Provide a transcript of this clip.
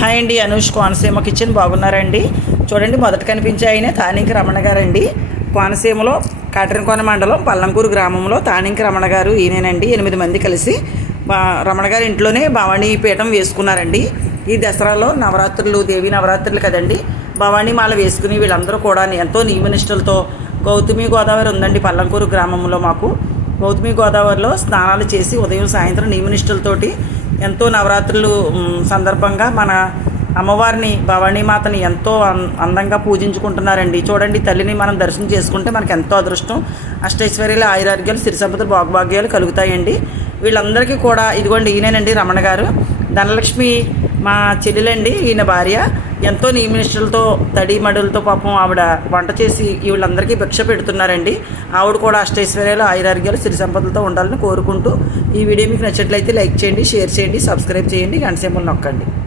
Hi అండి, Anush Konaseema kitchen బాగున్నారండి. చూడండి, మొదట కనిపించే ఆయన తానింక రమణ గారండి. కోనసీమలో కాటరకోన మండలం పల్లంకూరు గ్రామంలో తానింక రమణ గారు ఈయనేనండి. 8 మంది కలిసి రమణ గారి ఇంట్లోనే భవానీ పీఠం వేసుకున్నారండి. ఈ దసరాలో నవరాత్రులు, దేవీ నవరాత్రులు కదండి, భవానీ మాల వేసుకుని వీళ్ళందరూ కూడా ఎంతో నియమనిష్టలతో గౌతమి గోదావరి ఉందండి పల్లంకూరు గ్రామంలో. మాకు గౌతమి గోదావరిలో స్నానాలు చేసి ఉదయం సాయంత్రం నియమనిష్టలతోటి ఎంతో నవరాత్రులు సందర్భంగా మన అమ్మవారిని భవానీమాతని ఎంతో అందంగా పూజించుకుంటున్నారండి. చూడండి, తల్లిని మనం దర్శనం చేసుకుంటే మనకు ఎంతో అదృష్టం, అష్టైశ్వర్యాలు, ఆయురారోగ్యాలు, సిరి సంపదలు, భోగభాగ్యాలు కలుగుతాయండి. వీళ్ళందరికీ కూడా ఇదిగోండి ఈయనేనండి రమణ గారు. ధనలక్ష్మి మా చెల్లెలండి, ఈయన భార్య. ఎంతో నియమనిష్టలతో తడిమడులతో పాపం ఆవిడ వంట చేసి వీళ్ళందరికీ భిక్ష పెడుతున్నారండి. ఆవిడ కూడా అష్టైశ్వర్యాలు, ఆయురారోగ్యాలు, సిరి సంపదలతో ఉండాలని కోరుకుంటూ ఈ వీడియో మీకు నచ్చినట్లయితే లైక్ చేయండి, షేర్ చేయండి, సబ్స్క్రైబ్ చేయండి, గంట సింబల్ నొక్కండి.